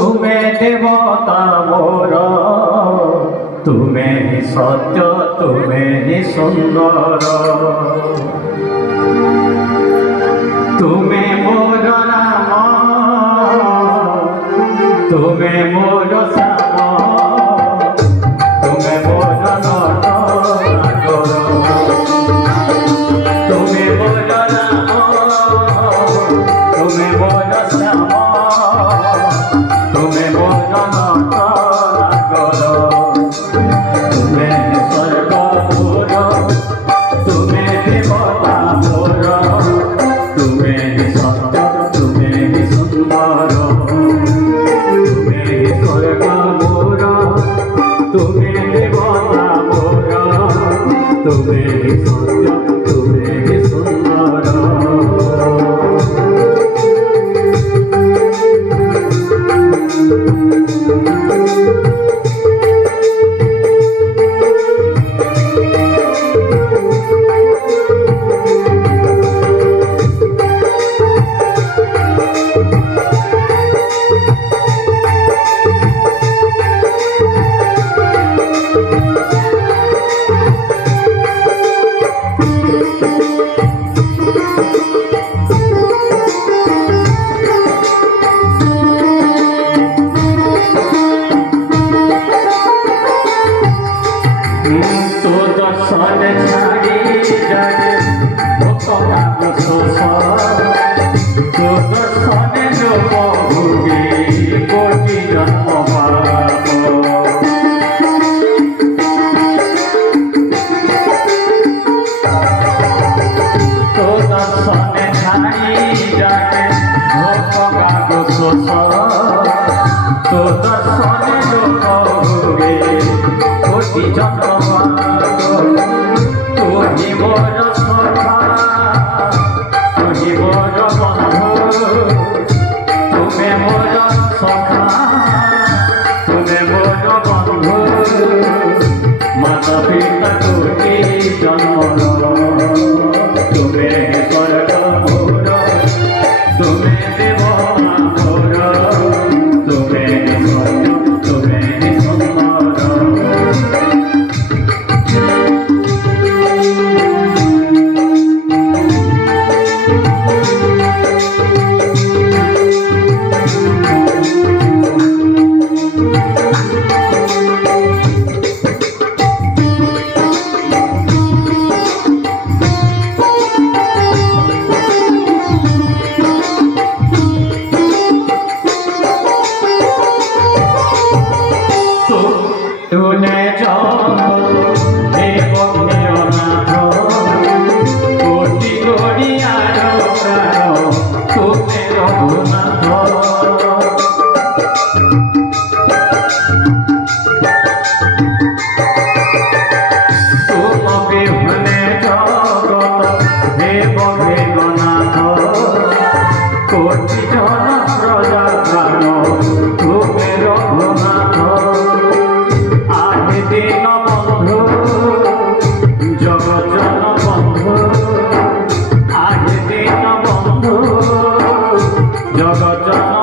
ତୁମେ ଦେବତା ମୋର, ତୁମେ ହିଁ ସତ୍ୟ, ତୁମେ ହିଁ ସୁନ୍ଦର। ତୁମେ ମୋର ନାମ, ତୁମେ ମୋର ଶ୍ୟାମ, ତୁମେ ମୋର ନଟ ନାଗର। ତୁମେ ମୋର ନାମ, ତୁମେ ମୋର ଶ୍ୟାମ, ତୁମେ ମୋର ନଟ ନାଗର। ତୁମେ ସ୍ୱର୍ଗ ମୋର, ତୁମେ ଦେବତା ମୋର, ତୁମେ ସତ୍ୟ, ତୁମେ ସୁନ୍ଦର। ତୁମେ ସ୍ୱର୍ଗ ମୋର, ତୁମେ ଦେବତା ମୋର, ତୁମେ ସତ୍ୟ, ତୁମେ ସୁନ୍ଦର। তো দর্শন ছাড়ি যারে ভোকাব শোষ, তো দর্শনে লোক ভুগি কোটি জন্ম পাপ। তো দর্শনে ছাড়ি যারে ভোকাব শোষ, তো দর্শনে লোক ভুগি কোটি জন্ম পাপ। তুমি মোর সখা, তুমি মোর বন্ধু, তুমি মোর সখা, তুমি মোর বন্ধু। মাতা পিতা কোটি জন্ম, তুমি স্বর্গ মোর, তুমি দেবতা মোর, তুমি সত্য, তুমি সুন্দর। তুনে জগন্নাথ কোটি গড়িয়ার প্রাণ, তুমে রঘুনাথ। তুম বিহুনে জগত দেব বেগনাথ, কোটি জন প্রজা প্রাণ, তুমে রঘুনাথ। দিন বন্ধু জগজন বন্ধু, আগে দিন বন্ধু জগজন